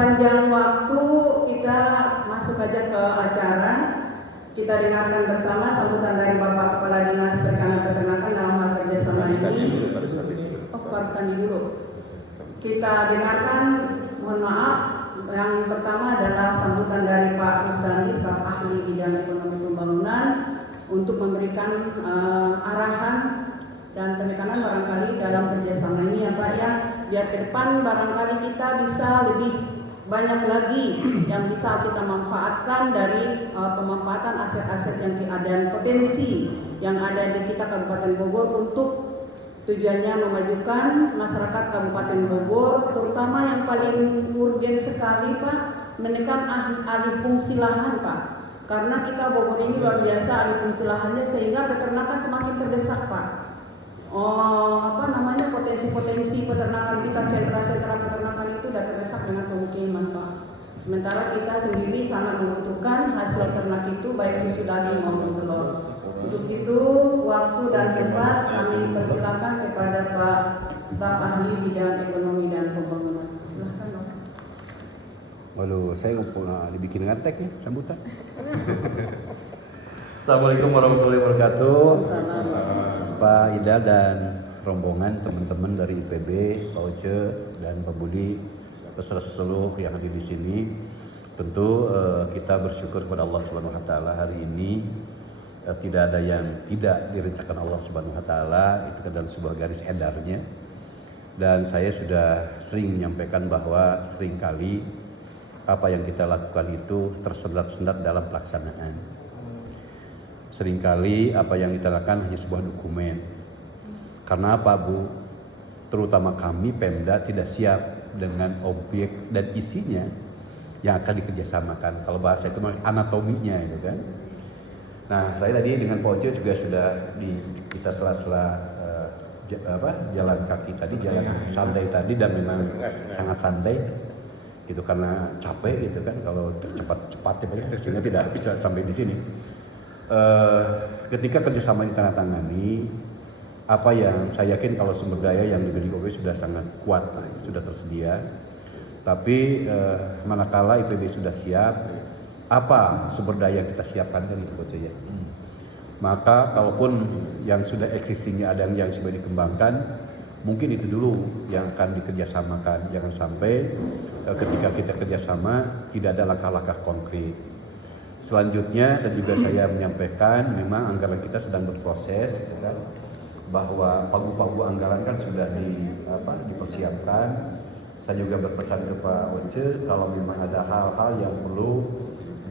memperpanjang waktu, kita masuk aja ke acara. Kita dengarkan bersama sambutan dari Bapak Kepala Dinas Perikanan Peternakan dalam hal kerjasama ini. Harus tadi dulu. Kita dengarkan, mohon maaf, yang pertama adalah sambutan dari Pak Mustandi, staf ahli bidang ekonomi pembangunan, untuk memberikan arahan dan penekanan barangkali dalam kerjasama ini ya Pak ya, biar ke depan barangkali kita bisa lebih banyak lagi yang bisa kita manfaatkan dari pemanfaatan aset-aset yang ada dan potensi yang ada di kita Kabupaten Bogor untuk tujuannya memajukan masyarakat Kabupaten Bogor, terutama yang paling urgen sekali Pak, menekan alih fungsi lahan Pak. Karena kita Bogor ini luar biasa alih fungsi lahannya sehingga peternakan semakin terdesak Pak. Potensi-potensi peternakan kita, sentra-sentra peternakan itu sudah terdesak dengan pemukiman Pak. Sementara kita sendiri sangat membutuhkan hasil ternak itu baik susu daging maupun telur. Untuk itu waktu dan tempat kami persilakan kepada Pak staf ahli bidang ekonomi dan pembangunan. Silakan Pak. Waduh, saya dibikin ngantek ya sambutan. Assalamualaikum warahmatullahi wabarakatuh. Pak Ida dan rombongan teman-teman dari IPB, Pak Oce dan Pak Budi, beserta seluruh yang ada di sini. Tentu kita bersyukur kepada Allah Subhanahu wa taala hari ini tidak ada yang tidak direncanakan Allah Subhanahu wa taala, itu dalam sebuah garis edarnya. Dan saya sudah sering menyampaikan bahwa seringkali apa yang kita lakukan itu tersendat-sendat dalam pelaksanaan. Seringkali apa yang kita lakukan hanya sebuah dokumen. Karena apa Bu? Terutama kami Pemda tidak siap dengan objek dan isinya yang akan dikerjasamakan. Kalau bahasa itu anatominya itu kan. Nah saya tadi dengan Pak Oce juga sudah kita sela-sela jalan kaki tadi, jalan santai tadi, dan memang sangat santai gitu karena capek gitu kan kalau cepat-cepat ya, sehingga tidak bisa sampai di sini. Ketika kerjasama ditandatangani, apa yang saya yakin kalau sumber daya yang dimiliki OB sudah sangat kuat, sudah tersedia. Tapi manakala IPB sudah siap, apa sumber daya yang kita siapkan kan itu Coach ya. Maka kalaupun yang sudah existingnya ada yang sudah dikembangkan, mungkin itu dulu yang akan dikerjasamakan. Jangan sampai ketika kita kerjasama tidak ada langkah-langkah konkret. Selanjutnya dan juga saya menyampaikan memang anggaran kita sedang berproses, kan? Bahwa pagu-pagu anggaran kan sudah dipersiapkan. Saya juga berpesan ke Pak Oce kalau memang ada hal-hal yang perlu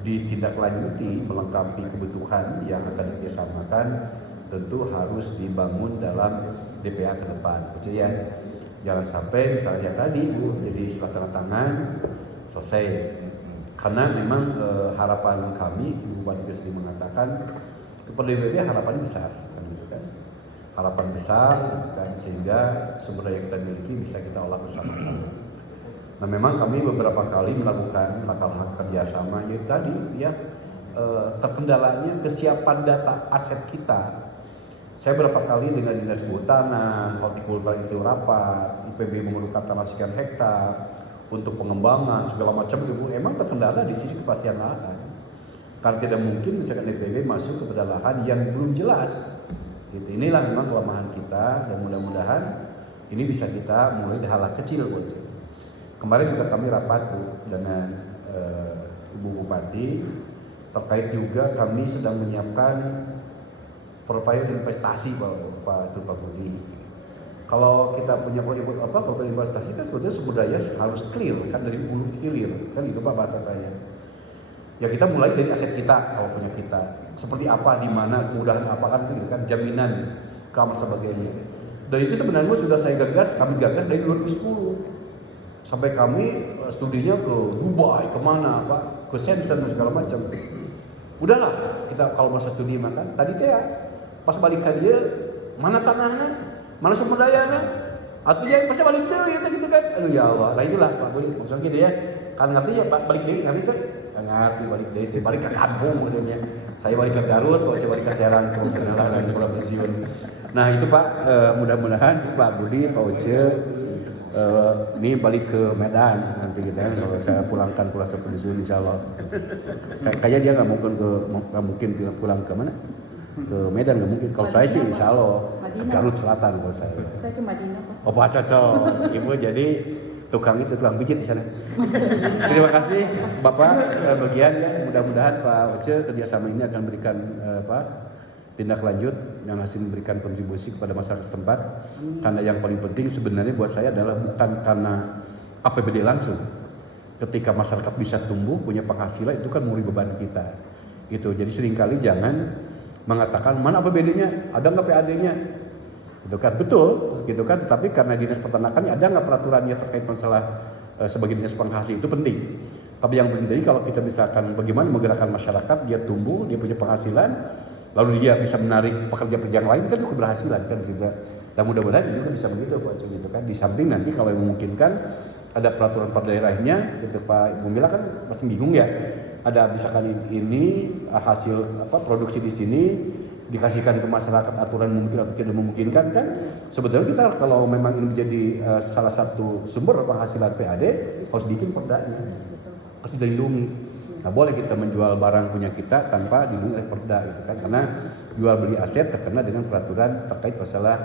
ditindaklanjuti melengkapi kebutuhan yang akan dikerjasamakan, tentu harus dibangun dalam DPA ke depan, gitu ya. Jangan sampai misalnya tadi Bu, jadi setelah tanda tangan selesai. Karena memang harapan kami, Ibu Bupati juga sendiri mengatakan kepada DPP harapan besar, kan gitu kan. Harapan besar, gitu kan, sehingga sumber daya kita miliki bisa kita olah bersama-sama. Nah memang kami beberapa kali melakukan langkah-langkah kerjasama yaitu tadi ya terkendalanya kesiapan data aset kita. Saya berapa kali dengan Dinas Kehutanan, Hortikultura itu rapat, IPB memerlukan tanah sekian hektar untuk pengembangan segala macam itu, emang terkendala di sisi kepastian lahan. Karena tidak mungkin misalkan IPB masuk kepada lahan yang belum jelas. Gitu. Inilah memang kelemahan kita dan mudah-mudahan ini bisa kita mulai dari hal kecil. Kemarin juga kami rapat Bu dengan Ibu Bupati terkait juga kami sedang menyiapkan profil investasi Pak Budi. Kalau kita punya profil investasi kan sebetulnya sumber daya harus clear kan dari hulu hilir kan itu Pak bahasa saya. Ya kita mulai dari aset kita kalau punya kita. Seperti apa, di mana, kemudahan apa kan gitu kan, jaminan keamanan sebagainya. Dan itu sebenarnya sudah kami gagas dari 2010. Sampai kami studinya ke Dubai, kemana Pak, ke Shenzhen dan segala macam. Udahlah, kita kalau masa studi makan, tadi teh pas balik ke dia, mana tanahnya, mana sumber dayanya, atau ya pasti balik deh gitu kan. Aduh ya Allah, nah itulah Pak Budi, maksudnya gitu ya. Kan ngerti ya Pak, balik deh, ngerti kan? Ngerti balik deh, balik ke kampung maksudnya. Saya balik ke Garut, Pak coba balik ke Serang, kalau saya dan pulang pensiun. Nah itu Pak, mudah-mudahan Pak Budi, Pak Oce ini balik ke Medan nanti gitu ya. Kalau saya pulangkan pulang ke pensiun insya Allah. Kayaknya dia nggak mungkin pulang ke mana? Ke Medan nggak mungkin. Kalau saya sih insya Allah ke Garut Selatan kalau saya. Saya ke Madinah Pak. Oh Pak cocok. Ibu jadi tukang pijit di sana. Terima kasih Bapak bagian ya. Mudah-mudahan Pak Oce kerjasama ini akan memberikan tindak lanjut yang hasil memberikan kontribusi kepada masyarakat setempat. Karena yang paling penting sebenarnya buat saya adalah bukan karena APBD langsung. Ketika masyarakat bisa tumbuh punya penghasilan itu kan muri beban kita. Gitu. Jadi seringkali jangan mengatakan mana APBD-nya, ada nggak PAD-nya? Itu kan betul, gitu kan. Tetapi karena dinas peternakannya ada nggak peraturannya terkait masalah sebagai dinas penghasil itu penting. Tapi yang penting kalau kita misalkan bagaimana menggerakkan masyarakat, dia tumbuh, dia punya penghasilan, lalu dia bisa menarik pekerja-pekerja yang lain kan itu keberhasilan kan juga. Dan mudah-mudahan itu kan bisa begitu Pak Aceh gitu kan. Di samping nanti kalau yang memungkinkan ada peraturan per daerahnya, gitu Pak Ibu Mila kan masih bingung ya. Ada misalkan ini hasil produksi di sini dikasihkan ke masyarakat aturan mungkin atau tidak memungkinkan kan sebetulnya kita kalau memang ini menjadi salah satu sumber penghasilan PAD harus bikin perdanya, harus dilindungi. Nah boleh kita menjual barang punya kita tanpa dilindungi oleh perda gitu kan, karena jual beli aset terkena dengan peraturan terkait masalah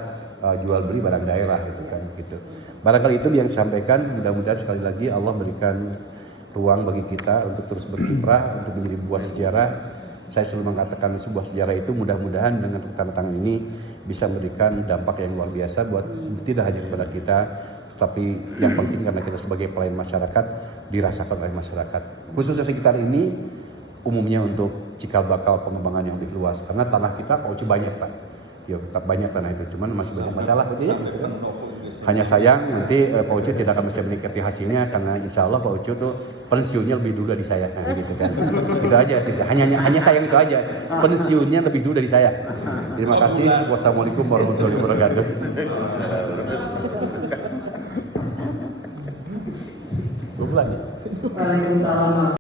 jual beli barang daerah gitu kan gitu. Barangkali itu yang disampaikan, mudah-mudahan sekali lagi Allah berikan ruang bagi kita untuk terus berkiprah untuk menjadi buah sejarah. Saya selalu mengatakan sebuah sejarah itu mudah-mudahan dengan tanda tangan ini bisa memberikan dampak yang luar biasa buat tidak hanya kepada kita, tetapi yang penting karena kita sebagai pelayan masyarakat dirasakan oleh masyarakat. Khususnya sekitar ini umumnya untuk cikal bakal pengembangan yang lebih luas karena tanah kita banyak Pak. Ya banyak tanah itu, cuman masih banyak masalah gitu ya. Hanya sayang nanti Pak Ucu tidak akan bisa menikmati hasilnya karena insya Allah Pak Ucu tuh pensiunnya lebih dulu dari saya, nah, gitu kan. Itu aja cerita. Hanya sayang itu aja. Pensiunnya lebih dulu dari saya. Terima kasih. Wassalamualaikum warahmatullahi wabarakatuh. Waalaikumsalam.